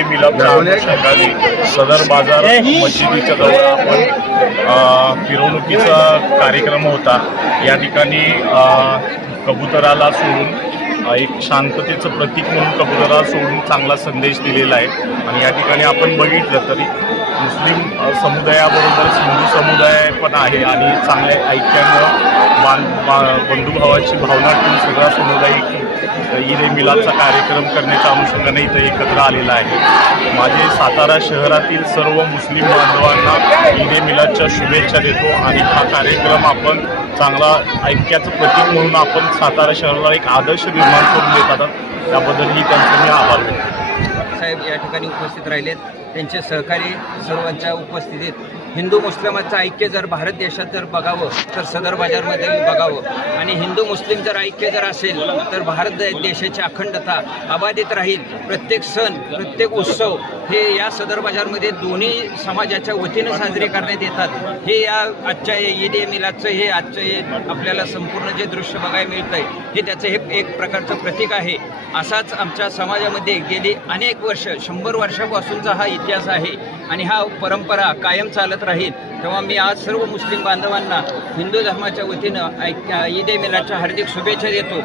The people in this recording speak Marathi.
ईद मिलादच्या अनुषंगाने सदर बाजार मशिदीच्या जवळ आपण मिरवणुकीचा कार्यक्रम होता। या ठिकाणी कबुतराला सोडून एक शांततेचं प्रतीक म्हणून कबुतराला सोडून चांगला संदेश दिलेला आहे। आणि या ठिकाणी आपण बघितलं तरी मुस्लिम समुदायाबरोबरच हिंदू समुदाय पण आहे आणि चांगल्या ऐक्यानं बंधुभावाची भावना ठेवून सगळा समुदाय ईद ए मिलादचा कार्यक्रम करण्याच्या अनुषंगाने इथं एकत्र आलेला आहे। माझे सातारा शहरातील सर्व मुस्लिम बांधवांना ईद ए मिलादच्या शुभेच्छा देतो आणि हा कार्यक्रम आपण चांगला ऐक्याचं प्रतीक म्हणून आपण सातारा शहराला एक आदर्श निर्माण करून देत आहात, त्याबद्दलही त्यांचे मी आभार व्यक्त साहेब या ठिकाणी उपस्थित राहिलेत, त्यांचे सहकारी सर्वांच्या उपस्थितीत हिंदू मुस्लिमांचं ऐक्य जर भारत देशात जर बघावं तर सदर बाजारमध्ये बघावं आणि हिंदू मुस्लिम जर ऐक्य जर असेल तर भारत देशाची अखंडता अबाधित राहील। प्रत्येक सण प्रत्येक उत्सव हे या सदर बाजारमध्ये दोन्ही समाजाच्या वतीनं साजरे करण्यात येतात। हे या आजच्या ईद ए मिलादचं हे आजचं हे आपल्याला संपूर्ण जे दृश्य बघायला मिळतं आहे हे त्याचं हे एक प्रकारचं प्रतीक आहे। असाच आमच्या समाजामध्ये गेली अनेक वर्ष 100 वर्षापासूनचा हा इतिहास आहे आणि हा परंपरा कायम चालत राहील। तेव्हा मी आज सर्व मुस्लिम बांधवांना हिंदू धर्माच्या वतीनं ईद ए मिलादच्या हार्दिक शुभेच्छा देतो।